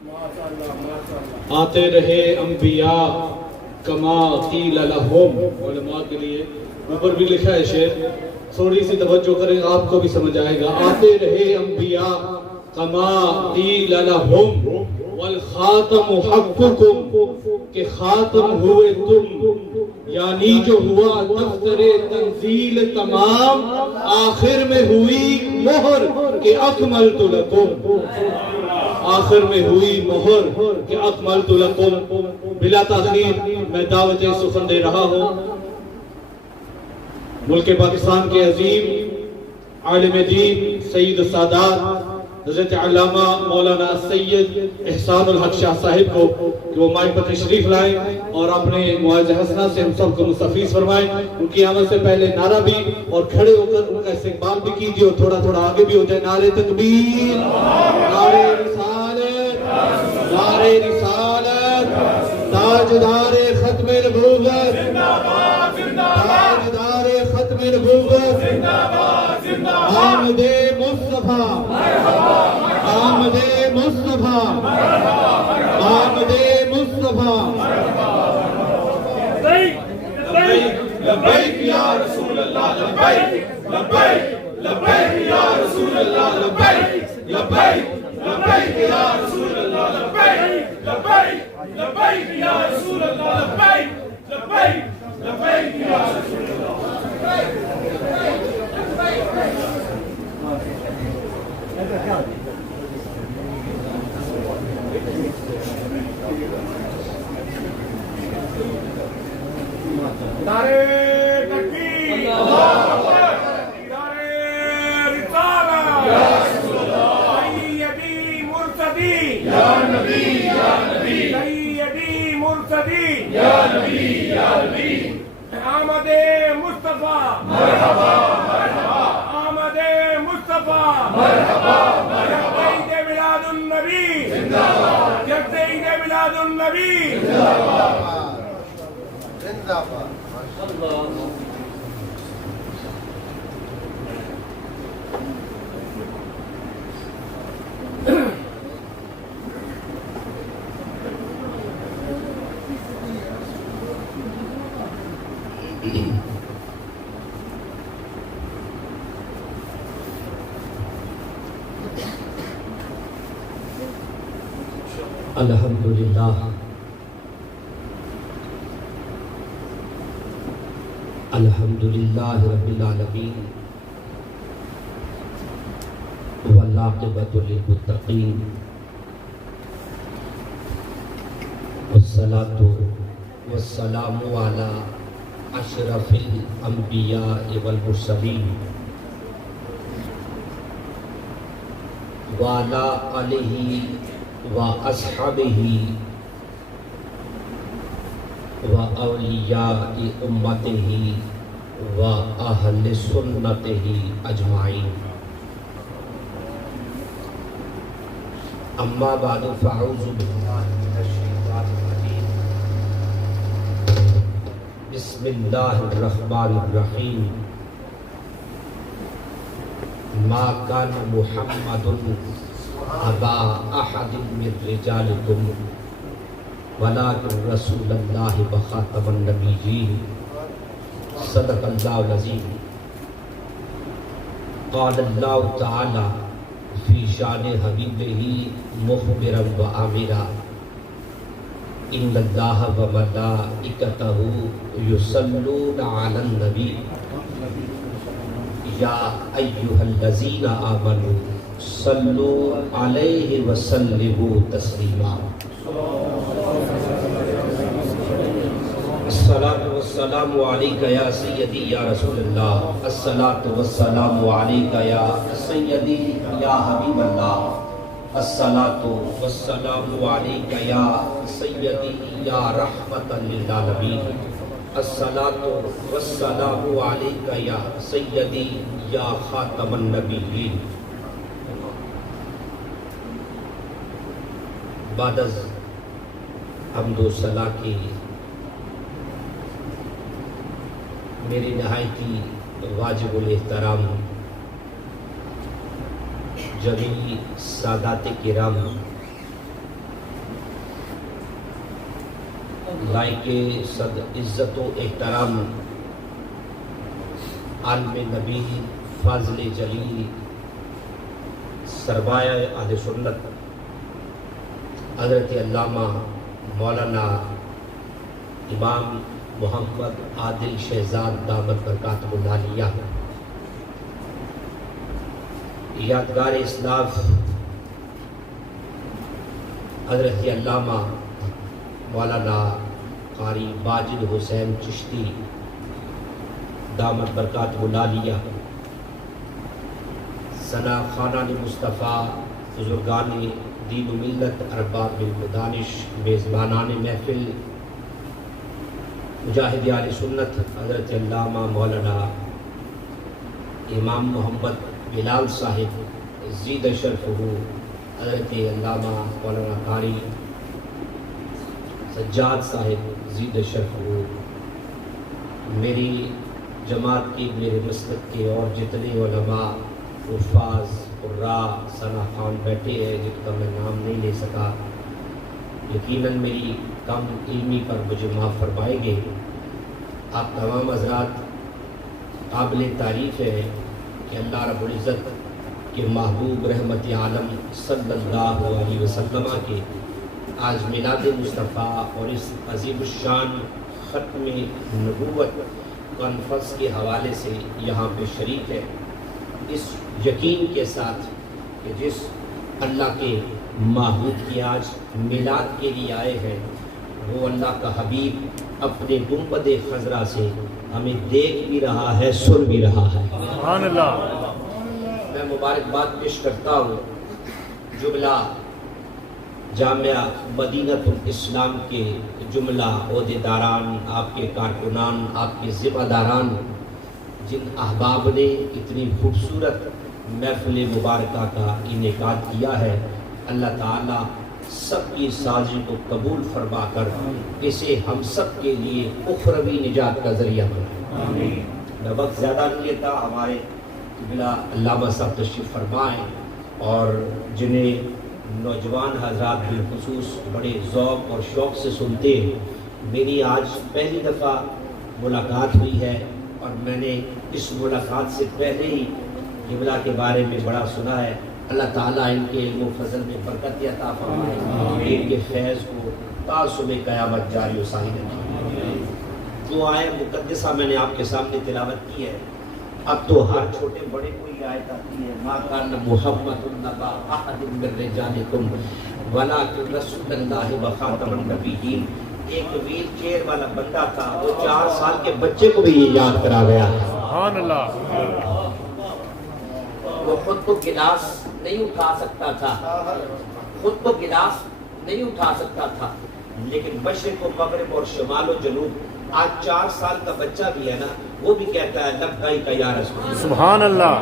آتے رہے انبیاء کما قیل لہم، علماء کے لیے اوپر بھی لکھا ہے شعر، تھوڑی سی توجہ کریں آپ کو بھی سمجھ آئے گا۔ آتے رہے انبیاء کما قیل لہم والخاتم حقکم، کہ خاتم ہوئے تم، یعنی جو ہوا دفتر تنزیل تمام، آخر میں ہوئی مہر کہ اکملت لکم، آخر میں ہوئی مہر کہ اکملت لکم۔ بلا تاخیر میں دعوت سخن دے رہا ہوں ملک پاکستان کے عظیم عالم دین سید السادات حضرت علامہ مولانا سید احسان الحق شاہ صاحب کو کہ وہ مائک پر تشریف لائیں اور اپنے مواعظ حسنہ سے ہم سب کو مستفیض فرمائیں۔ ان کی آمد سے پہلے نعرہ بھی اور کھڑے ہو کر ان کا استقبال بھی کیجیے اور تھوڑا تھوڑا آگے بھی ہو جائے۔ نعرہ تکبیر، نعرہ رسالت، نعرہ رسالت، تاجدار ختم نبوت، تاجدار ختم نبوت، آمد مصطفیٰ، آمد مصطفیٰ، آمد مصطفیٰ۔ لبیک یا رسول اللہ، لبیک لبیک لبیک یا رسول اللہ، لبیک لبیک لبیک یا رسول اللہ، لبیک لبیک لبیک یا رسول اللہ، لبیک لبیک لبیک یا رسول اللہ۔ نعرہ تکبیر، نعرہ رسالت، سیدی مرتضی، یا نبی یا نبی، سیدی مرتضی، یا نبی یا نبی، آمد مصطفیٰ، مرحبا مرحبا، آمد مصطفیٰ، مرحبا مرحبا، جب میلاد النبی زندہ باد، جب میلاد النبی زندہ باد، زندہ باد۔ الحمدللہ، الحمدللہ رب العالمین، والعاقبۃ للمتقین، والصلاۃ والسلام علی اشرف الانبیاء والمرسلین، وعلی آلہ واصحابہ وأولیاء امتہ وأہل سنتہ اجمعین۔ اما بعد فاعوذ باللہ من الشیطان الرجیم، بسم اللہ الرحمن الرحیم۔ ما کان محمد ابا احد من رجالکم ولکن رسول اللہ وخاتم النبیین، صدق اللہ العظیم۔ قال اللہ تعالی فی شان حبیبہ مخبرا وآمرا، ان اللہ وملائکتہ یصلون علی النبی، یا ایہا الذین آمنوا صلوا علیہ وسلموا تسلیما۔ الصلاۃ والسلام علیک یا سیدی یا رسول اللہ، الصلاۃ والسلام علیک یا سیدی یا حبیب اللہ، الصلاۃ والسلام علیک یا سیدی یا رحمۃ للعالمین، الصلاۃ والسلام علیک یا سیدی یا خاتم النبیین۔ بعد از حمد و ثنا کی میری نہایتی واجب الاحترام جمیع سادات کرام لائق صد عزت و احترام عالم نبی فاضل جلیل سرمایہ اہل سنت حضرت علامہ مولانا امام محمد عادل شہزاد دامت برکاتہ العالیہ یادگار اسلاف حضرت علامہ مولانا قاری باجد حسین چشتی دامت برکاتہ العالیہ ثنا خانان مصطفیٰ بزرگان دین و ملت ارباب دانش میزبانان محفل مجاہد اہل سنت حضرت علامہ مولانا امام محمد بلال صاحب زید شرفہ حضرت علامہ مولانا قاری سجاد صاحب زید شرفہ میری جماعت کی میرے مسلک کے اور جتنے علماء حفاظ قراء ثنا خان بیٹھے ہیں جن کا میں نام نہیں لے سکا یقیناً میری کم علمی پر مجھے معاف فرمائیں گے. آپ تمام حضرات قابل تعریف ہے کہ اللہ رب العزت کے محبوب رحمت عالم صلی اللہ علیہ وسلم کے آج میلاد مصطفیٰ اور اس عظیم الشان ختم نبوت کانفرنس کے حوالے سے یہاں پہ شریک ہے، اس یقین کے ساتھ کہ جس اللہ کے محبوب کی آج میلاد کے لیے آئے ہیں وہ اللہ کا حبیب اپنے گنبد خضرا سے ہمیں دیکھ بھی رہا ہے، سن بھی رہا ہے. سبحان اللہ. میں مبارکباد پیش کرتا ہوں جملہ جامعہ مدینۃ الاسلام کے جملہ عہدیداران، آپ کے کارکنان، آپ کے ذمہ داران، جن احباب نے اتنی خوبصورت محفل مبارکہ کا انعقاد کیا ہے. اللہ تعالیٰ سب کی سازش کو قبول فرما کر اسے ہم سب کے لیے اخروی نجات کا ذریعہ بنائے. میں وقت زیادہ نہیں لیتا، ہمارے قبلہ علامہ صاحب تشریف فرمائیں اور جنہیں نوجوان حضرات بالخصوص بڑے ذوق اور شوق سے سنتے ہیں. میری آج پہلی دفعہ ملاقات ہوئی ہے اور میں نے اس ملاقات سے پہلے ہی قبلہ کے بارے میں بڑا سنا ہے. اللہ تعالیٰ ان کے علم و فضل میں برکت عطا فرمائے، ان کے فیض کو تا صبح قیامت جاری و ساری رکھے. جو آیت مقدسہ میں نے آپ کے سامنے تلاوت کی ہے، اب تو ہر چھوٹے بڑے کو یہ آیت آتی ہے، ما کان محمد نبا احد من رجالکم ولکن رسول اللہ و خاتم النبیین. ایک ویل چیئر والا بندہ تھا، وہ 4 سال کے بچے کو بھی یہ یاد کرا گیا. سبحان اللہ. وہ خود تو گلاس نہیں اٹھا سکتا تھا، خود تو گلاس نہیں اٹھا سکتا تھا، لیکن مشرق و مغرب اور شمال و جنوب آج 4 سال کا بچہ بھی ہے نا، وہ بھی کہتا ہے لبیک یا رسول اللہ. سبحان اللہ.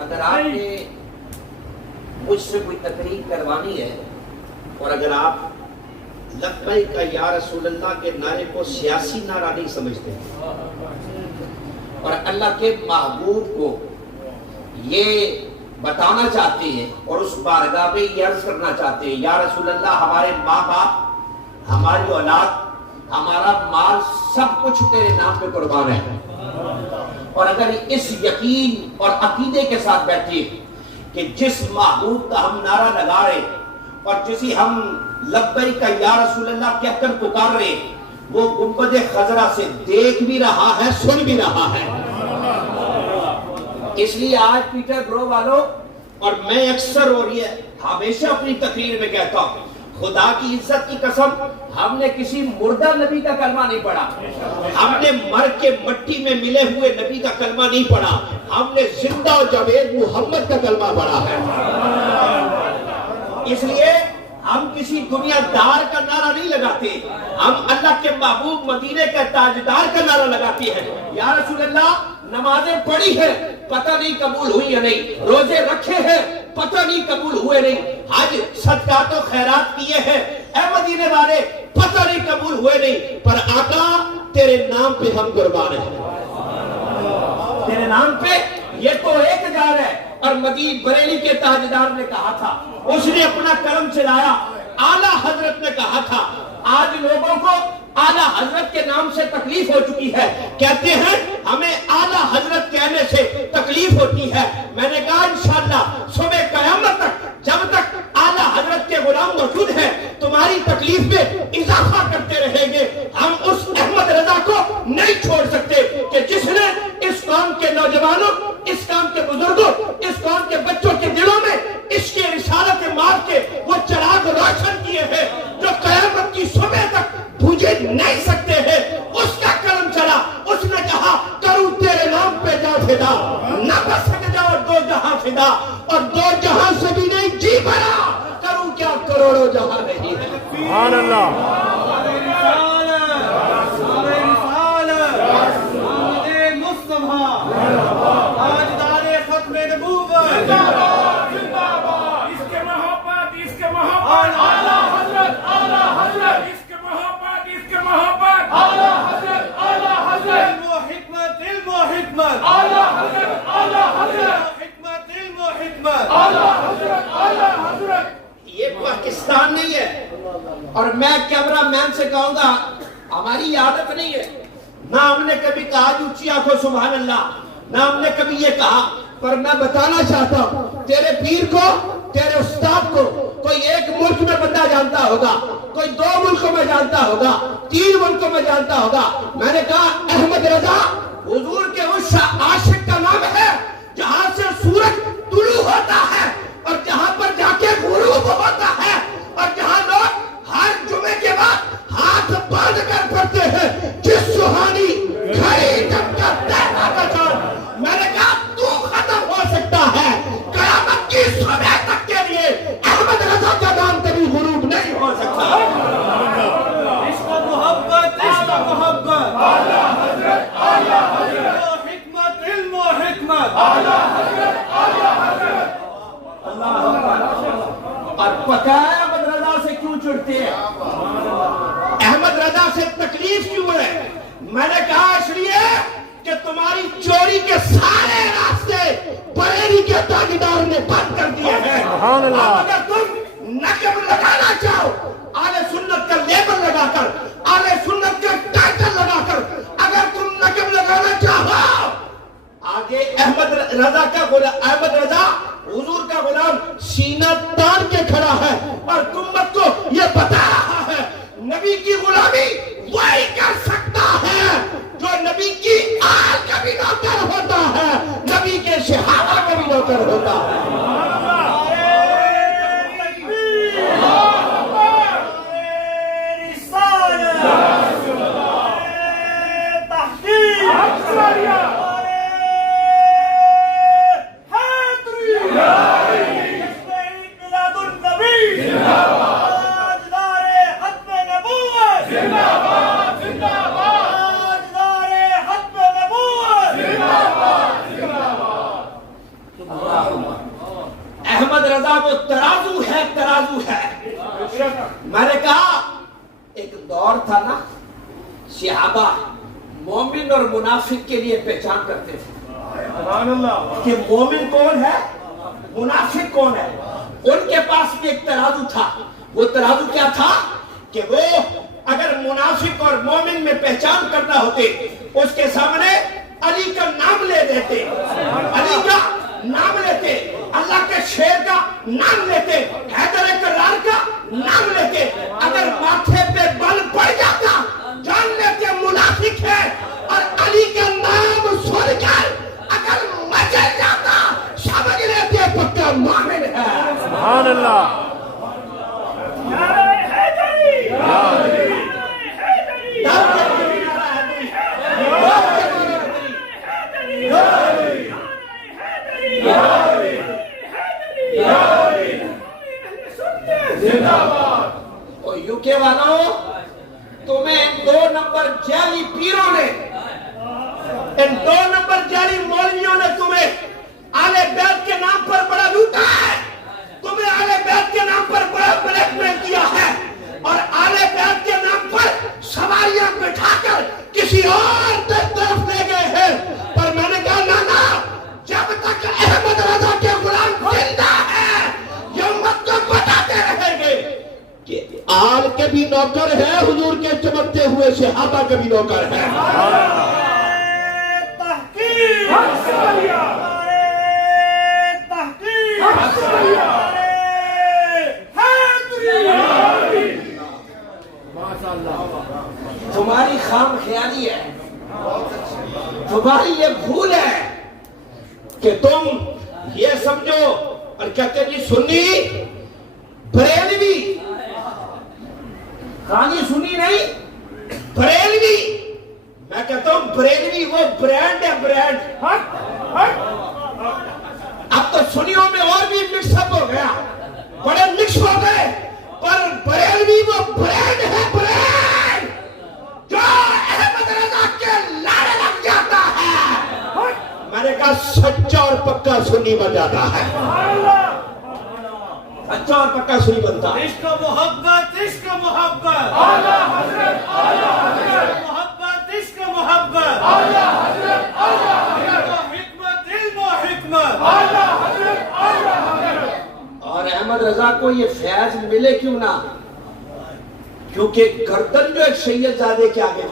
اگر آپ نے مجھ سے کوئی تقریر کروانی ہے اور اگر آپ لبیک یا رسول اللہ کے نعرے کو سیاسی نعرہ نہیں سمجھتے اور اللہ کے محبوب کو یہ بتانا چاہتے ہیں اور اس بارگاہ میں یہ عرض کرنا چاہتے ہیں یا رسول اللہ ہمارے ماں باپ، ہماری اولاد، ہمارا مال سب کچھ تیرے نام پہ قربان ہے، اور اگر اس یقین اور عقیدے کے ساتھ بیٹھے کہ جس محبوب کا ہم نعرہ لگا رہے اور جسے ہم لبیک یا رسول اللہ کہہ کر پکار رہے وہ گنبد خضرا سے دیکھ بھی رہا ہے، سن بھی رہا ہے. اس لیے آج پیٹر برو والوں اور میں اکثر اور یہ ہمیشہ اپنی تقریر میں کہتا ہوں، خدا کی عزت کی قسم ہم نے کسی مردہ نبی کا کلمہ نہیں پڑھا، ہم نے مر کے مٹی میں ملے ہوئے نبی کا کلمہ نہیں پڑھا، ہم نے زندہ جاوید محمد کا کلمہ پڑھا ہے. اس لیے ہم کسی دنیا دار کا نعرہ نہیں لگاتے، ہم اللہ کے محبوب مدینے کا تاجدار کا نعرہ لگاتے ہیں. یا رسول اللہ نمازیں پڑھی ہیں پتہ نہیں قبول ہوئی یا نہیں، روزے رکھے ہیں پتہ نہیں قبول ہوئے نہیں، حج صدقات و خیرات کیے ہیں اے مدینے والے پتہ نہیں قبول ہوئے نہیں، پر آقا تیرے نام پہ ہم قربان ہیں، تیرے نام پہ یہ تو ایک جا رہے اور مدی بریلی کے تاجدار نے کہا تھا، اس نے اپنا قلم چلایا، اعلیٰ حضرت نے کہا تھا۔ آج لوگوں کو اعلیٰ حضرت کے نام سے تکلیف ہو چکی ہے، کہتے ہیں ہمیں اعلیٰ حضرت کہنے سے تکلیف ہوتی ہے۔ میں نے کہا انشاءاللہ صبح قیامت تک جب تک اعلیٰ حضرت کے غلام موجود ہیں تمہاری تکلیف میں اضافہ کرتے رہیں گے۔ ہم اس احمد رضا کو نہیں چھوڑ سکتے کہ جس نے اس قوم کے نوجوانوں، اس قوم کے بزرگوں، اس قوم کے بچوں کے دلوں میں اس کی رسالت مار کے وہ چراغ روشن کیے ہیں جو قیامت کی صبح تک بجھے نہیں سکتے ہیں۔ اس کا قلم چلا، اس نے کہا کروں تیرے نام پہ جا فدا، نہ بس سک جاؤ دو جہاں فدا، اور دو جہاں سے بھی نہیں جی بھرا، کروں کیا کروڑوں جہاں نہیں ہے۔ سبحان اللہ۔ یہ پاکستان نہیں ہے، اور میں کیمرہ مین سے کہوں گا ہماری عادت نہیں ہے، نہ ہم نے کبھی کہا اونچی آنکھوں سبحان اللہ، نہ ہم نے کبھی یہ کہا، پر میں بتانا چاہتا ہوں تیرے پیر کو، تیرے استاد کو کوئی ایک ملک میں بندہ جانتا ہوگا، کوئی 2 ملکوں میں جانتا ہوگا، 3 ملکوں میں جانتا ہوگا۔ میں نے کہا احمد رضا حضور کے اس عاشق کا نام ہے جہاں سے سورج طلوع ہوتا ہے اور جہاں پر جا کے غروب ہوتا ہے، اور جہاں لوگ ہر جمعے کے بعد ہاتھ باندھ کر پڑھتے ہیں جس سہانی گھڑی جب کا تہتا کا چاند۔ میں نے کہا تو ختم ہو سکتا ہے، قیامت کی صبح تک کے لیے احمد رضا کا نام کبھی غروب نہیں ہو سکتا۔ عشق و محبت، عشق و محبت، اعلیٰ حضرت، اعلیٰ حضرت، حکمت، علم و حکمت، اعلیٰ حضرت، اعلیٰ حضرت۔ اور پتہ ہے احمد رضا سے کیوں چڑھتے ہیں، احمد رضا سے تکلیف کیوں ہے؟ میں نے کہا اس لیے کہ تمہاری چوری کے سارے راستے بریلی کے تاجدار نے بند کر دیے ہیں۔ اب اگر تم نقب لگانا چاہو، اہل سنت کا لیبل لگا کر، اہل سنت کا ٹائٹل لگا کر اگر تم نقب لگانا چاہو، آگے احمد رضا کا غلام، احمد رضا حضور کا غلام سینہ تان کے کھڑا ہے اور امت کو یہ بتا رہا ہے نبی کی غلامی وہی کر سکتا ہے جو نبی کی آل کا بھی نوکر ہوتا ہے، نبی کے صحابہ کا بھی نوکر ہوتا ہے۔ احمد رضا وہ ترازو ہے، ترازو ہے۔ میں نے کہا ایک دور تھا نا، صحابہ مومن اور منافق کے لیے پہچان کرتے تھے کہ مومن کون ہے، منافق کون ہے۔ ان کے پاس بھی ایک ترازو تھا، وہ ترازو کیا تھا کہ وہ اگر منافق اور مومن میں پہچان کرنا ہوتے اس کے سامنے علی کا نام لے دیتے، علی کا نام لیتے، اللہ کے شیر کا نام لیتے، حیدر کرار کا نام لیتے، اگر ماتھے پہ بل پڑ جاتا جان لیتے منافق ہے، اور علی کا نام سن کر اگر مچل جاتا سمجھ لیتے پکا مومن ہے۔ سبحان اللہ۔ یوکے والوں، تمہیں ان 2 نمبر جعلی پیروں نے، ان 2 نمبر جعلی مولویوں نے تمہیں اہل بیت کے نام پر بڑا لوٹا ہے، تمہیں اہل بیت کے نام پر بڑا بلیک میل کیا ہے، اور اہل بیت کے نام پر سواریاں بٹھا کر کسی اور طرف لے گئے ہیں۔ پر میں نے کہا نا، جب تک احمد رضا کے کے بھی نوکر ہے، حضور کے چمکتے ہوئے صحابہ کے بھی نوکر ہے۔ تمہاری خام خیالی ہے، تمہاری یہ بھول ہے کہ تم یہ سمجھو اور کہتے جی سنی بریلوی، کہانی سنی نہیں بریلوی، میں کہتا ہوں بریلوی وہ برانڈ ہے، برانڈ۔ اب تو سنیوں میں اور بھی مکس اپ ہو گیا، بڑے مکس ہو گئے، پر بریلوی وہ برانڈ ہے، برانڈ جو احمد رضا کے لاڑے لگ جاتا ہے۔ میں نے کہا سچا اور پکا سنی بن جاتا ہے، سچا اور پکا سنی بنتا ہے۔ عشق محبت، عشق محبت، اعلیٰ حضرت، اعلیٰ حضرت، محبت، عشق محبت، اعلیٰ حضرت، اعلیٰ حضرت، حکمت، علم و حکمت، اعلیٰ حضرت، اعلیٰ حضرت۔ اور احمد رضا کو یہ فیض ملے کیوں نہ؟ کیونکہ گردن جو ایک سید زادے کے آگے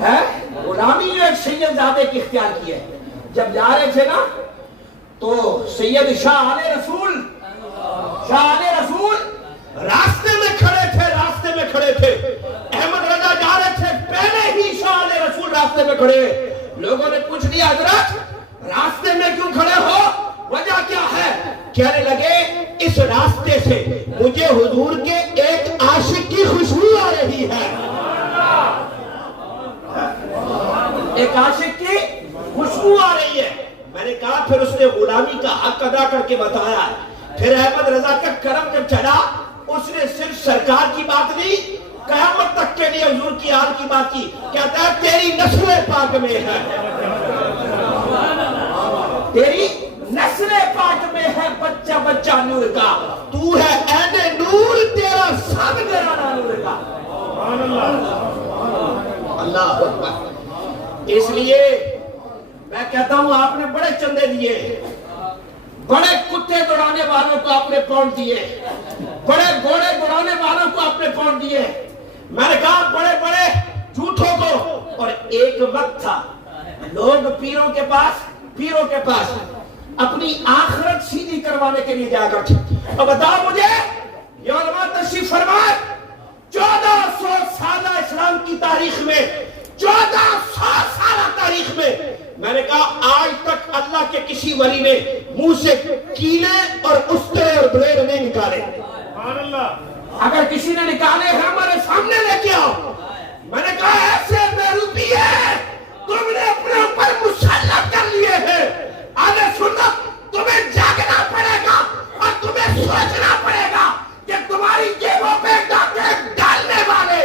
ہے، غلامی جو ایک سید زادے کی اختیار کی ہے۔ جب جا رہے تھے نا تو سید شاہ آل رسول، شاہ آل رسول راستے میں کھڑے تھے، راستے میں کھڑے تھے، احمد رضا جا رہے تھے، پہلے ہی شاہ آل رسول راستے میں کھڑے۔ لوگوں نے پوچھ لیا حضرت راستے میں کیوں کھڑے ہو، وجہ کیا ہے؟ کہنے لگے اس راستے سے مجھے حضور کے ایک عاشق کی خوشبو آ رہی ہے، ایک عاشق کی خوشبو آ رہی ہے۔ میں نے کہا پھر اس نے غلامی کا حق ادا کر کے بتایا ہے۔ پھر احمد رضا کا کرم جب چلا، اس نے صرف سرکار کی بات نہیں، قیامت تک کے لیے حضور کی آل کی بات کی۔ کہتا ہے تیری نسل پاک میں ہے، تیری نسل پاک میں ہے بچہ بچہ نور کا، تو ہے عین نور، تیرا سب گرانا نور کا۔ اللہ اکبر۔ اس لیے میں کہتا ہوں آپ نے بڑے چندے دیے، بڑے کتے دوڑانے والوں کو آپ نے پاؤنڈ دیے، بڑے گھوڑے دوڑانے والوں کو آپ نے پاؤنڈ دیے۔ میں نے کہا بڑے بڑے جھوٹوں کو، اور ایک وقت تھا لوگ پیروں کے پاس اپنی آخرت سیدھی کروانے کے لیے جا کر۔ اور بتاؤ مجھے یہ علماء تشریف فرمائے 1400 سالہ اسلام کی تاریخ میں، 1400 سالہ تاریخ میں نے کہا آج تک اللہ کے کسی ولی نے منہ سے کیلے اور استرے اور بلیڈ نہیں نکالے۔ اگر کسی نے نکالے ہیں ہمارے سامنے لے کے آؤ۔ میں نے کہا ایسے بیروپی ہے تم نے اپنے اوپر مسلط کر لیے ہیں۔ آگے سننا، تمہیں جاگنا پڑے گا اور تمہیں سوچنا پڑے گا کہ تمہاری جیبوں پہ ڈاکے ڈالنے والے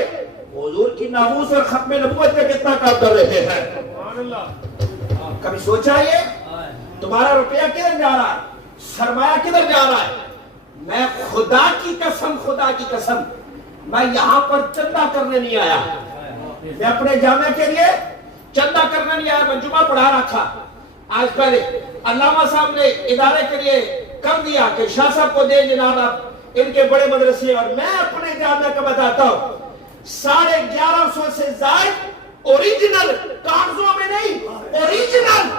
حضور کی ناموس اور ختم نبوت میں کتنا کام کر رہے ہیں۔ کبھی سوچا یہ تمہارا روپیہ کدھر جا رہا ہے، سرمایہ کدھر جا رہا ہے؟ میں خدا کی قسم میں یہاں پر چندہ کرنے نہیں آیا، میں اپنے جامعہ کے لیے چندہ کرنے نہیں آیا، میں جمعہ پڑھا رہا تھا۔ آج پہلے علامہ صاحب نے ادارے کے لیے کر دیا کہ شاہ صاحب کو دے جناب آپ ان کے بڑے مدرسے، اور میں اپنے جامعہ کا بتاتا ہوں 1150 سے زائد اوریجنل، کاغذوں میں نہیں، اوریجنل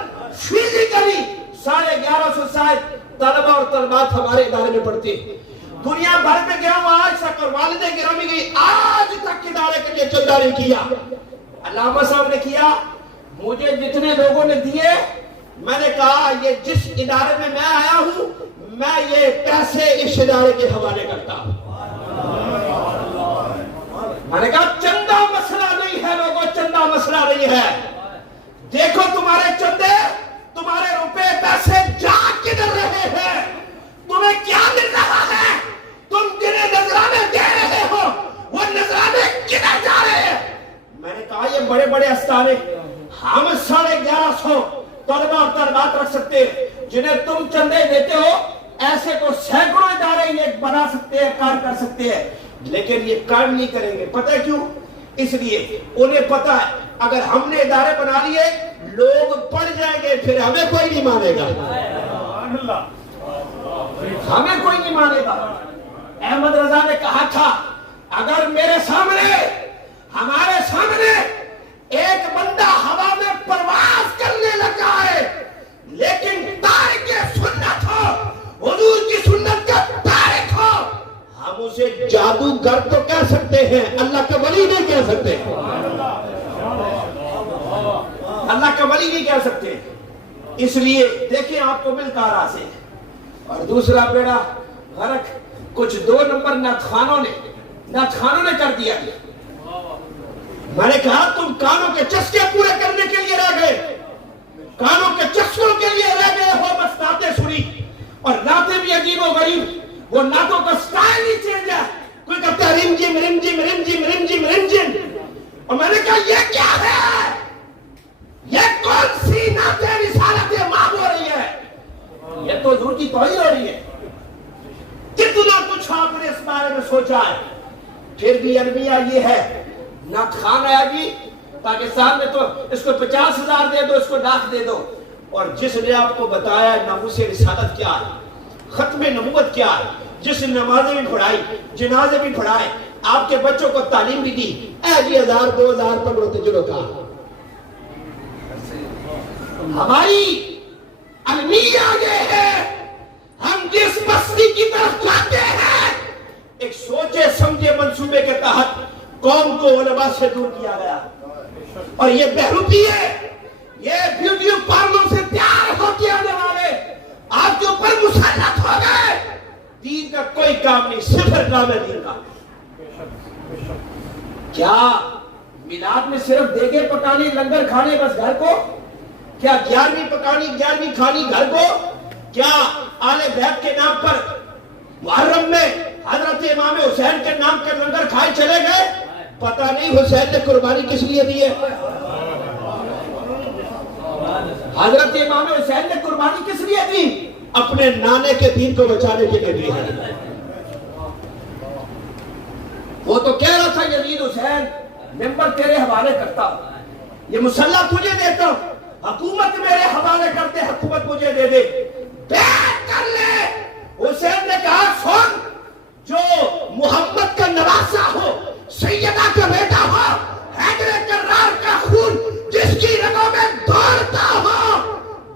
فزیکلی 1150 سے زائد طلبہ اور طلبات ہمارے ادارے میں پڑھتے ہیں۔ دنیا بھر میں گیا ہوں آج تک، اور والدہ گرامی گئی آج تک ادارے کے لیے چندہ نہیں کیا۔ علامہ صاحب نے کیا، مجھے جتنے لوگوں نے دیے، میں نے کہا یہ جس ادارے میں میں آیا ہوں میں یہ پیسے اس ادارے کے حوالے کرتا ہوں۔ میں نے کہا چندہ مسئلہ نہیں ہے لوگوں، چندہ مسئلہ نہیں ہے۔ دیکھو تمہارے چندے، تمہارے روپے پیسے جا کدھر رہے ہیں، تمہیں کیا مل رہا ہے، تم جنہیں نذرانے دے رہے ہو وہ نذرانے کدھر جا رہے ہیں۔ میں نے کہا یہ بڑے بڑے استانے ہم 1150 طلبہ اور طالبات رکھ سکتے ہیں، جنہیں تم چندے دیتے ہو ایسے کو سینکڑوں ادارے یہ بنا سکتے ہیں، کار کر سکتے ہیں، لیکن یہ کار نہیں کریں گے۔ پتہ ہے کیوں؟ اس لیے انہیں پتہ ہے اگر ہم نے ادارے بنا لیے لوگ پڑھ جائیں گے، پھر ہمیں کوئی نہیں مانے گا۔ ہمیں کوئی نہیں مانے گا. احمد رضا نے کہا تھا اگر میرے سامنے ہمارے سامنے ایک بندہ ہوا میں پرواز کرنے لگا ہے لیکن تارک سنت ہو, حضور کی سنت کا تارک ہو, ہم اسے جادوگر تو کہہ سکتے ہیں, اللہ کا ولی نہیں کہہ سکتے. اللہ کا ولی نہیں کہہ سکتے. اس لیے دیکھیں آپ کو ملتا رہا سے. اور دوسرا بیڑا غرق کچھ 2 نمبر نعت خانوں نے کر دیا. میں نے کہا تم کانوں کے چسکے پورے کرنے کے لیے رہ گئے, کانوں کے چسکوں کے لیے رہ گئے ہو, بس نعتیں سنی اور نعتیں بھی عجیب و غریب, وہ نعتوں کا سٹائل ہی چینج ہے. کوئی کہتا ہے رم جم رم جم رم جم رم جم رم جم, اور میں نے کہا یہ کیا ہے, یہ کون سی نعت رسالت مآب ہو رہی ہے, یہ تو حضور کی توہین ہو رہی ہے. کتنا کچھ آپ نے اس بارے میں سوچا ہے, پھر بھی المیہ یہ ہے نعت خان ہے جی پاکستان میں تو اس کو 50,000 دے دو, اس کو لاکھ دے دو. اور جس نے آپ کو بتایا ناموس رسالت کیا ہے, ختم نبوت کیا ہے, جس نے نمازیں بھی پڑھائی, جنازے بھی پڑھائے, آپ کے بچوں کو تعلیم بھی دی, اے جی 1000 2000 پکڑو تو چلو کہا. ہماری المیہ یہ ہے ہم جس بستی کی طرف جاتے ہیں ایک سوچے سمجھے منصوبے کے تحت قوم کو علماء سے دور کیا گیا, اور یہ بہروپی ہے, یہ ویڈیو پارلوں سے تیار ہوتے آنے والے آپ کے اوپر مسلط ہو گئے. دین کا کوئی کام نہیں, صفر کام ہے دین کا. کیا میلاد میں صرف دیگیں پکانی, لنگر کھانے بس گھر کو, کیا 11ویں پکانی 11ویں کھانی گھر کو, کیا آل بیت کے نام پر محرم میں حضرت امام حسین کے نام کے لنگر کھائے چلے گئے؟ پتہ نہیں حسین نے قربانی کس لیے دی ہے, حضرت امام حسین نے قربانی کس لیے دی؟ اپنے نانے کے دین کو بچانے کے لیے دی ہے. وہ تو کہہ رہا تھا یزید حسین ممبر تیرے حوالے کرتا ہوں, یہ مسلح تجھے دیتا ہوں, حکومت میرے حوالے کرتے, حکومت مجھے دے دے, بیعت کر لے. حسین نے کہا سن, جو محمد کا نواسا ہو, سیدہ کا بیٹا ہو, حیدر کرار کا خون جس کی رگوں میں دوڑتا ہو,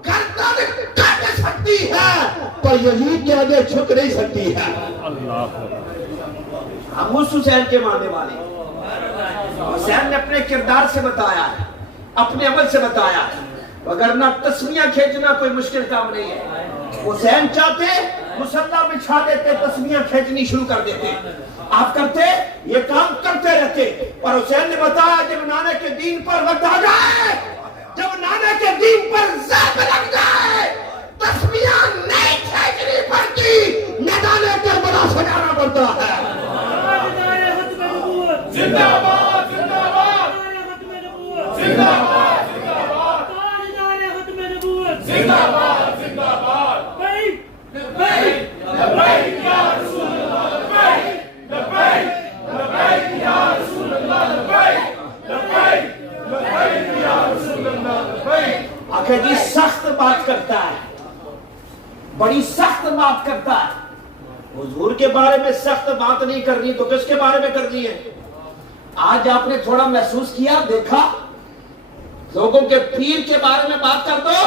گردن کٹ سکتی ہے پر یزید کے آگے جھک نہیں سکتی ہے. ہم اس حسین کے ماننے والے. حسین نے اپنے کردار سے بتایا ہے, اپنے عمل سے بتایا ہے, وگرنہ تسمیہ کھینچنا کوئی مشکل کام نہیں ہے. حسین چاہتے مسلح بچھا دیتے, تسمیہ کھینچنی شروع کر دیتے, آپ کرتے یہ کام کرتے رہتے. اور حسین نے بتایا جب نانے کے دین پر وقت آ جائے, جب نانے کے دین پر ضرب لگ جائے, تسمیہ نہیں کھینچنی پڑتی, میدان کربلا سجانا پڑتا ہے. زندہ باد زندہ باد زندہ باد زندہ باد زندہ باد. لبیک لبیک یا رسول اللہ, لبیک لبیک لبیک یا رسول اللہ, لبیک لبیک لبیک یا رسول اللہ, لبیک. آخر جی سخت بات کرتا ہے, بڑی سخت بات کرتا ہے. حضور کے بارے میں سخت بات نہیں کرنی تو کس کے بارے میں کرنی ہے؟ آج آپ نے تھوڑا محسوس کیا, دیکھا, لوگوں کے پیر کے بارے میں بات کر دو,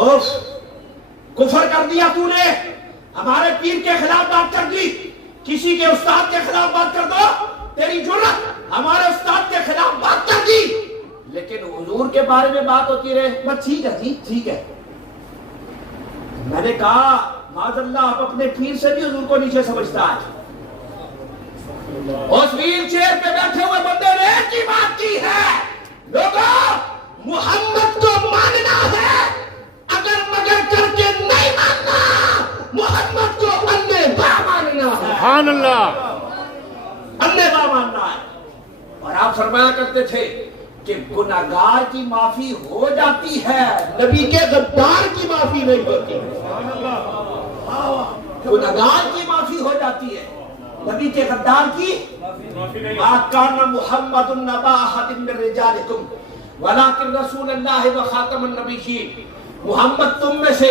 اوف کفر کر دیا تو نے, ہمارے پیر کے خلاف بات کر دی, کسی کے استاد کے خلاف بات کر دو, تیری جرت ہمارے استاد کے خلاف بات کر دی. لیکن حضور کے بارے میں بات ہوتی رہے, بس ٹھیک ہے جی ٹھیک ہے. میں نے کہا معاذ اللہ آپ اپنے پیر سے بھی حضور کو نیچے سمجھتا ہے. اس ویل چیئر پہ بیٹھے ہوئے بندے نے ایک ہی بات کی ہے, لوگوں محمد کو ماننا ہے, اگر مگر کر کے نہیں ماننا, محمد کو انے با ماننا ہے. سبحان اللہ, انے با ماننا ہے. اور آپ فرمایا کرتے تھے کہ گناہگار کی معافی ہو جاتی ہے, نبی کے غدار کی معافی نہیں ہوتی. گناہگار کی معافی ہو جاتی ہے, نبی کے غدار کی ما کان محمد نبا احد من رجالکم ولکن رسول اللہ و خاتم النبیین. محمد تم میں سے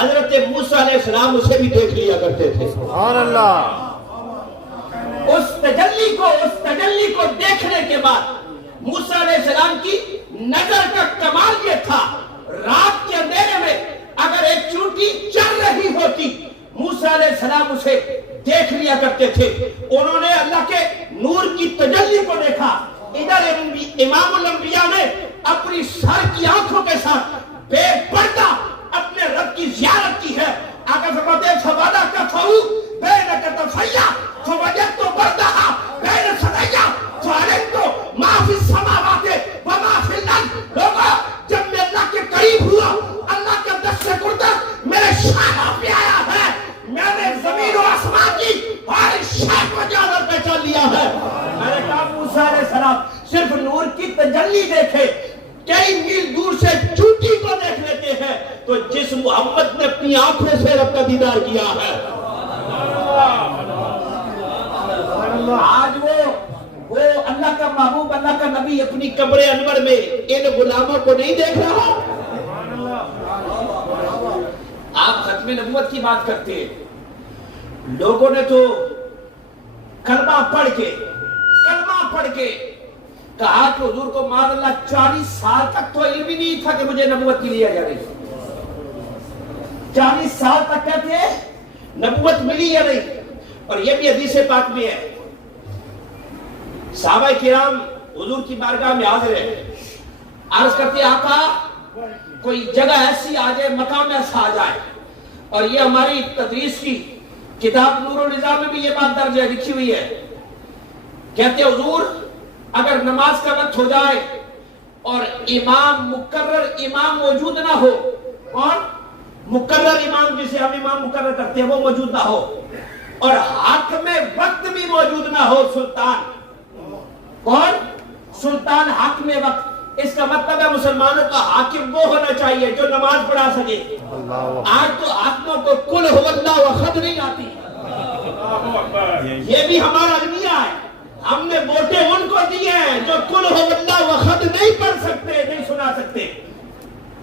حضرت موسیٰ علیہ السلام اسے بھی دیکھ لیا کرتے تھے. سبحان اللہ. اس تجلی کو دیکھنے کے بعد موسیٰ علیہ السلام کی نظر کا کمال یہ تھا، رات کے اندھیرے میں اگر ایک چونٹی چل رہی ہوتی موسیٰ علیہ السلام اسے دیکھ لیا کرتے تھے. انہوں نے اللہ کے نور کی تجلی کو دیکھا. ادھر امام الانبیاء نے اپنی سر کی آنکھوں کے ساتھ بے پردہ اپنے رب کی زیارت کی ہے. آقا فرماتے ہیں فوالا کفہو بین کتفیا فوجدت بردہا بین صدیا فعلمت ما فی السماوات وما فی الارض. لوگا جب میں اللہ کے قریب ہوا، اللہ کا دست قدرت میرے شاہ پہ آیا ہے، میں نے زمین و آسمان کی ہر شے کو جانور پہچان لیا ہے. میں نے کہا موسیٰ علیہ السلام صرف نور کی تجلی دیکھے، کئی میل دور سے چوٹی کو دیکھ لیتے ہیں، تو جس محمد نے اپنی آنکھوں سے رب کا دیدار کیا ہے، آج وہ اللہ کا محبوب، اللہ کا نبی اپنی قبر انور میں ان غلاموں کو نہیں دیکھ رہا. آپ ختم نبوت کی بات کرتے ہیں، لوگوں نے تو کلمہ پڑھ کے کہا کہ حضور کو معاذ اللہ 40 سال تک تو علم ہی نہیں تھا کہ مجھے نبوت کی لیا جا رہی. 40 سال تک کہتے ہیں نبوت ملی یا نہیں. اور یہ بھی حدیث پاک میں ہے، صحابہ کرام حضور کی بارگاہ میں حاضر ہیں، عرض کرتے ہیں آقا کوئی جگہ ایسی آ جائے، مقام ایسا آ جائے. اور یہ ہماری تدریس کی کتاب نور النظام میں بھی یہ بات درج ہے، لکھی ہوئی ہے. کہتے ہیں حضور اگر نماز کا وقت ہو جائے اور مقرر امام موجود نہ ہو، اور مقرر امام جسے ہم امام مقرر کرتے ہیں وہ موجود نہ ہو، اور حاکم وقت بھی موجود نہ ہو، سلطان حاکم وقت. اس کا مطلب ہے مسلمانوں کا حاکم وہ ہونا چاہیے جو نماز پڑھا سکے. آج تو حاکموں کو قل هو اللہ احد نہیں آتی. یہ بھی ہمارا المیہ ہے، ہم نے ووٹیں ان کو دی ہیں جو قل هو اللہ احد نہیں پڑھ سکتے، نہیں سنا سکتے.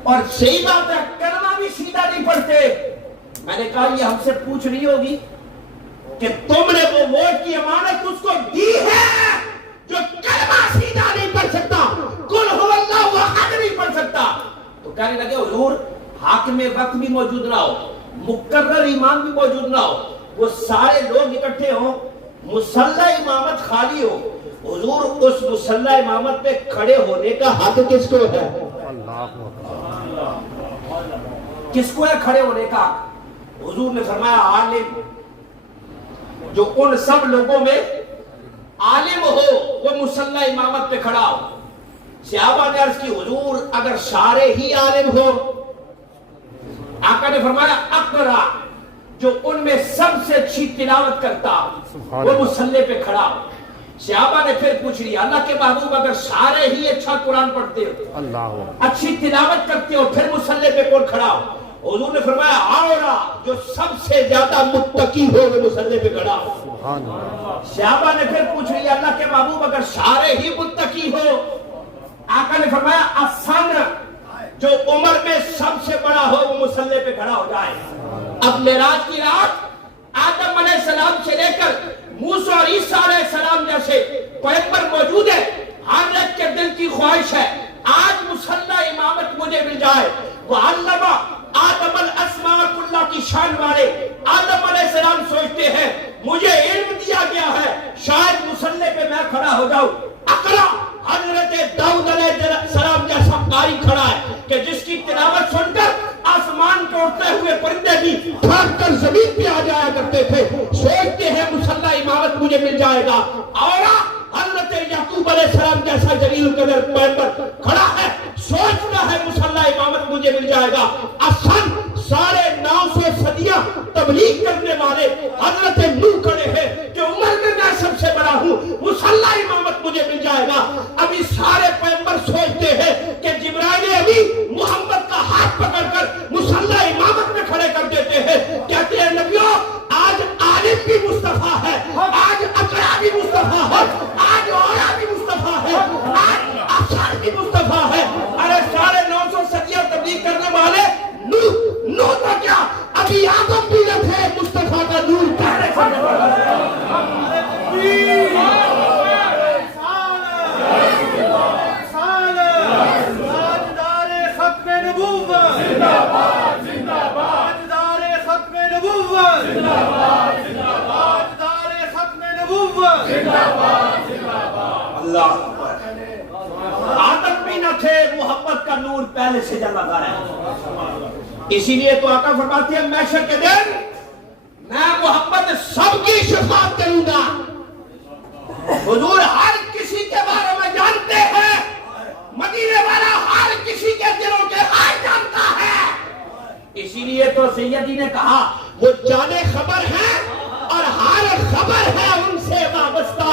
اور صحیح بات ہے، کلمہ بھی سیدھا نہیں پڑھتے. میں نے کہا یہ ہم سے پوچھ رہی ہوگی کہ تم نے وہ ووٹ کی امانت اس کو دی ہے جو کلمہ سیدھا نہیں پڑھ سکتا، قل هو اللہ احد نہیں پڑھ سکتا. تو کہنے لگے حضور حاکم وقت بھی موجود نہ ہو، مقرر امام بھی موجود نہ ہو، وہ سارے لوگ اکٹھے ہوں، مصلی امامت خالی ہو، حضور اس مصلی امامت پہ کھڑے ہونے کا حق کس کو ہے؟ کس کو ہے کھڑے ہونے کا؟ حضور نے فرمایا عالم، جو ان سب لوگوں میں عالم ہو وہ مصلی امامت پہ کھڑا ہو. صحابہ نے عرض کی حضور اگر سارے ہی عالم ہو؟ آقا نے فرمایا اقرا، جو ان میں سب سے اچھی تلاوت کرتا وہ مصلی پہ کھڑا ہو. صحابہ نے پھر پوچھ لیا اللہ کے محبوب اگر سارے ہی اچھا قرآن پڑھتے ہو، اچھی تلاوت کرتے ہو، پھر مصلی پہ کون کھڑا ہو؟ حضور نے فرمایا آورا، جو سب سے زیادہ متقی ہو وہ مصلی پہ کھڑا ہو. صحابہ نے پھر پوچھ لیا اللہ کے محبوب اگر سارے ہی متقی ہو؟ آقا نے فرمایا احسن، جو عمر میں سب سے بڑا ہو وہ مصلی پہ کھڑا ہو جائے. اب معراج کی رات آدم علیہ السلام سے لے کر موسیٰ اور عیسیٰ علیہ السلام جیسے پیغمبر موجود ہے، ہر ایک کے دل کی خواہش ہے آج مصلی امامت مجھے مل جائے. وَعَلَّمَ آدم الاسماء کلہ کی شان والے آدم علیہ السلام سوچتے ہیں مجھے علم دیا گیا ہے، شاید مصلی پہ میں کھڑا ہو جاؤں. اقرا، حضرت داؤد علیہ السلام جیسا قاری کھڑا ہے کہ جس کی تلاوت سن کر آسمان کے اڑتے ہوئے پرندے بھی پھاگ کر زمین پہ آ جایا کرتے تھے. سوچتے ہیں مصلی امامت مجھے مل جائے گا. اور حضرت یعقوب علیہ السلام جیسا جلیل القدر پیغمبر کھڑا ہے، سوچنا ہے مصلی امامت مجھے مل جائے گا. اصل ساڑھے 900 صدیاں تبلیغ کرنے والے حضرت نوح کھڑے ہیں کہ عمر میں میں سب سے بڑا ہوں، مصلی امامت مجھے مل جائے گا. ابھی سارے پیغمبر سوچتے ہیں کہ جبرائیل امین محمد کا ہاتھ پکڑ کر مصلی امامت میں کھڑے کر دیتے ہیں. کہتے ہیں نبیوں آج عالم بھی مصطفیٰ ہے، آج اقرا بھی مصطفیٰ ہے، آج اورا بھی مصطفیٰ ہے، آج افسر بھی مصطفیٰ ہے. ارے ساڑھے 900 صدیاں تبلیغ کرنے والے نوح تو کیا اللہ عادت بھی نہ تھے، محبت کا نور پہلے سے جل لگا ہے۔ اسی لیے تو آقا فرماتے ہیں محشر کے دن میں محبت سب کی شفاعت کروں گا۔ حضور ہر کسی کے بارے میں جانتے ہیں، مدینے والا ہر کسی کے دلوں کے حال جانتا ہے۔ اسی لیے تو سیدی نے کہا وہ جانے خبر ہے اور ہر خبر ہے ان سے وابستہ۔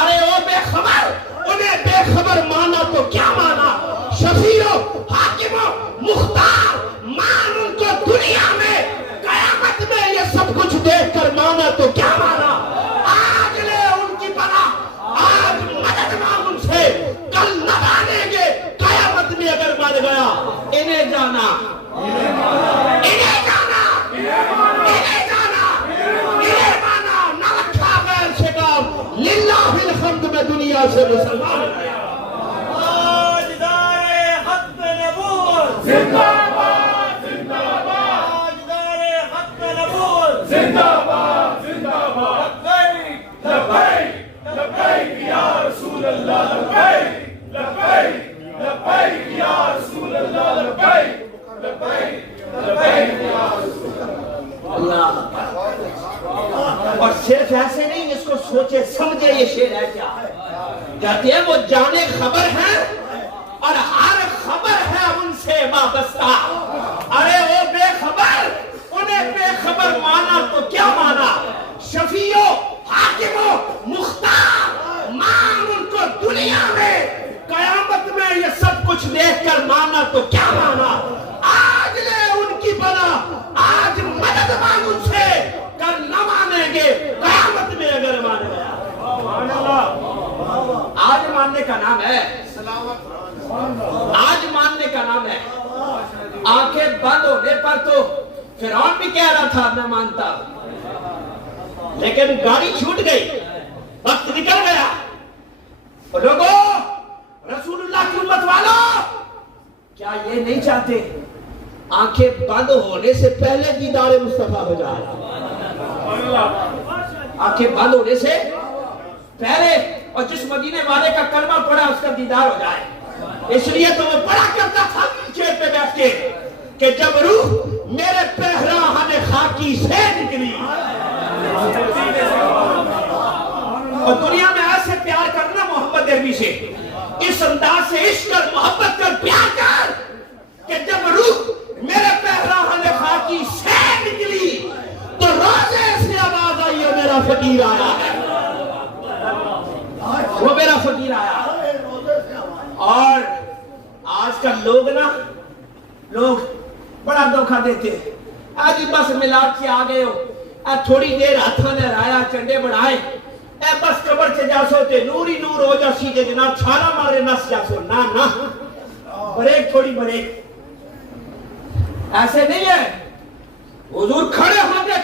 ارے وہ بے خبر، انہیں بے خبر مانا تو کیا مانا، شفیع حاکم مختار مان ان کو دنیا میں، قیامت میں یہ سب کچھ دیکھ کر مانا تو کیا مانا۔ آج لے ان کی پناہ، آج مدد مانگ ان سے، کل نہ مانیں گے قیامت میں اگر مان گیا۔ انہیں جانا، انہیں جانا، انہیں جانا، انہیں مانا، نہ رکھا غیر سے کام، للہ الحمد میں دنیا سے مسلمان گیا۔ اور صرف ایسے نہیں، اس کو سوچے سمجھے یہ شعر ہے کیا کہتے ہیں، وہ جانے خبر ہے اور ہر خبر ہے ان سے وابستہ۔ ارے وہ بے خبر، انہیں بے خبر مانا تو کیا مانا، شفیع حاکم مختار مان ان کو دنیا میں، قیامت میں یہ سب کچھ دیکھ کر مانا تو کیا مانا۔ آج لے ان کی پناہ، آج مدد مانگ ان سے، کل نہ مانیں گے قیامت میں اگر مان گیا۔ آج ماننے کا نام ہے، آج ماننے کا نام ہے۔ آنکھیں بند ہونے پر تو فرعون بھی کہہ رہا تھا میں مانتا، لیکن گاڑی چھوٹ گئی، وقت نکل گیا۔ اور لوگوں، رسول اللہ کی امت والوں، کیا یہ نہیں چاہتے آنکھیں بند ہونے سے پہلے دیدار مصطفیٰ ہو جائے؟ آنکھیں بند ہونے سے پہلے، اور جس مدینے والے کا کلمہ پڑھا اس کا دیدار ہو جائے۔ اس لیے تو وہ پڑھا کرتا تھا چیئر پہ بیٹھ کے کہ جب روح میرے پیراہن خاکی سے نکلی۔ اور دنیا میں ایسے پیار کرنا محمد عربی سے، اس انداز سے عشق اور محبت کر پیار کر کہ جب روح میرے پیراہن خاکی سے نکلی تو روزے سے آواز آئی ہے میرا فقیر آیا ہے، وہ میرا فقیر آیا۔ اور آج کل لوگ لوگ بڑا دھوکہ دیتے ہیں۔ آج بس ملاد سے آ گئے ہو، تھوڑی دیر ہاتھوں نے رایا چنڈے بڑھائے، بس قبر سے جاسو تے نور ہی نور ہو جا سیدھے جناب، چھالا مارے نس جاسو۔ نہ بریک، تھوڑی بریک، ایسے نہیں ہے۔ حضور کھڑے ہوں گے،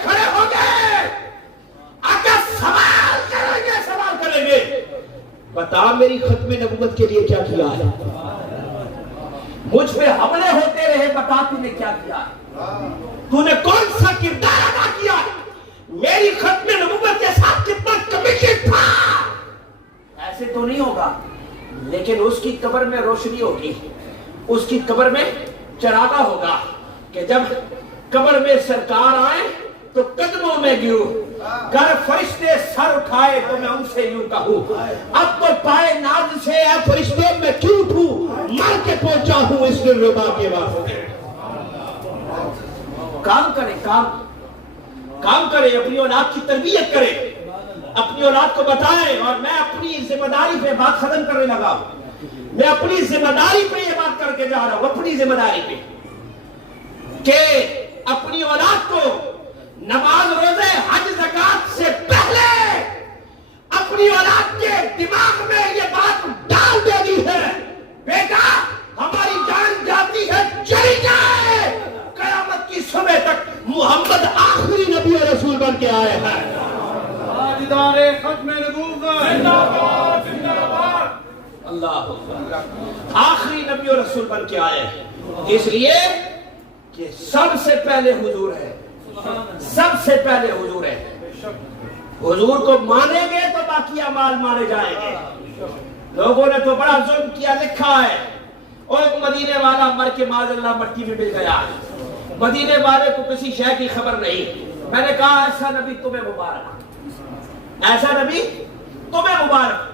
آقا سوال کریں گے، بتا میری ختم نبوت کے لیے کیا کیا ہے، مجھ پہ حملے ہوتے رہے، بتا تم نے کیا کیا ہے، تو نے کون سا کردار ادا کیا، میری ختم نبوت کے ساتھ کتنا کمیٹڈ تھا۔ ایسے تو نہیں ہوگا، لیکن اس کی قبر میں روشنی ہوگی، اس کی قبر میں چراغا ہوگا کہ جب قبر میں سرکار آئے تو قدموں میں گروں، گر فرشتے سر اٹھائے تو میں ان سے یوں کہوں، اب تو پائے ناز سے اے فرشتے میں کیوں اٹھوں، مر کے پہنچا ہوں اس دل ربا کے واسطے۔ کام کرے، اپنی اولاد کی تربیت کرے، اپنی اولاد کو بتائے۔ اور میں اپنی ذمہ داری پہ بات ختم کرنے لگا ہوں، میں اپنی ذمہ داری پہ یہ بات کر کے جا رہا ہوں، اپنی ذمہ داری پہ، کہ اپنی اولاد کو نماز روزے حج زکات سے پہلے اپنی اولاد کے دماغ میں یہ بات ڈال دینی ہے، بیٹا ہماری جان جاتی ہے چلی جائے، قیامت کی صبح تک محمد آخری نبی و رسول بن کے آئے ہیں۔ تاجدار ختم نبوت زندہ باد، زندہ باد، اللہ آخری نبی و رسول بن کے آئے ہیں، اس لیے کہ سب سے پہلے حضور ہے، سب سے پہلے حضور ہے. حضور کو مانیں گے تو باقی اعمال مانے جائیں گے. لوگوں نے تو بڑا ظلم کیا, لکھا ہے اور ایک مدینے والا مر کے معاذ اللہ مٹی میں مل گیا, مدینے والے کو کسی شے کی خبر نہیں. میں نے کہا ایسا نبی تمہیں مبارک, ایسا نبی تمہیں مبارک.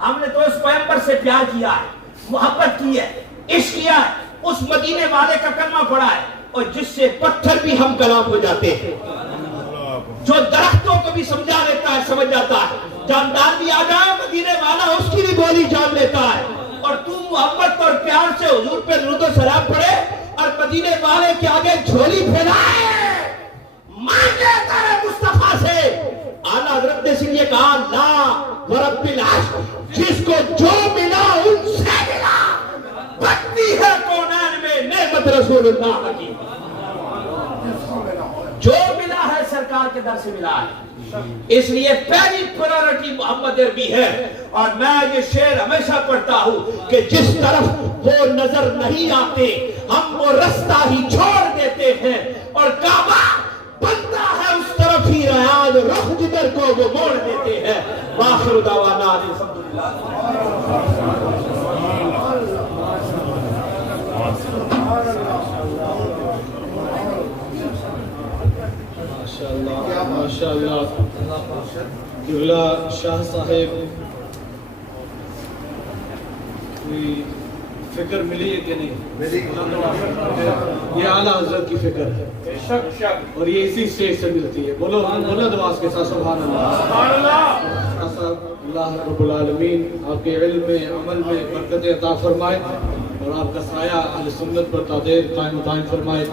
ہم نے تو اس پیغمبر سے پیار کیا ہے, محبت کی ہے, عشق کیا ہے, اس مدینے والے کا کلمہ پڑھا ہے, اور جس سے پتھر بھی ہم کلام ہو جاتے ہیں, جو درختوں کو بھی سمجھا لیتا ہے, سمجھ جاتا ہے. جاندار بھی آ جائے مدینے والا اس کی بھی گولی جان لیتا ہے. اور تو محبت اور پیار سے حضور پہ درود و سلام پڑھے اور مدینے والے کے آگے جھولی پھیلائے, مانگے تیرے مصطفیٰ سے. اعلیٰ حضرت نے اس لیے کہا لا ورب العرش, جس کو جو ملا ان سے ملا, بھکتی ہے کونین میں نعمت رسول اللہ کی. جو ملا ہے سرکار کے در سے ملا ہے. اس لیے پہلی پرائورٹی محمد عربی ہے. اور میں یہ شعر ہمیشہ پڑھتا ہوں کہ جس طرف وہ نظر نہیں آتے ہم وہ رستہ ہی چھوڑ دیتے ہیں, اور کعبہ بنتا ہے اس طرف ہی ریاض, رخ جدھر کو وہ موڑ دیتے ہیں. وآخر دعوانا الحمدللہ. ماشاءاللہ قبلہ شاہ صاحب کوئی فکر ملی ہے کہ نہیں؟ یہ اعلیٰ حضرت کی فکر ہے اور یہ اسی اسٹیج سے ملتی ہے. بولو بولو دعاز کے ساتھ سبحان اللہ. اللہ رب العالمین آپ کے علم میں, عمل میں برکت عطا فرمائے اور آپ کا سایہ اہل سنت پر قائم فرمائے.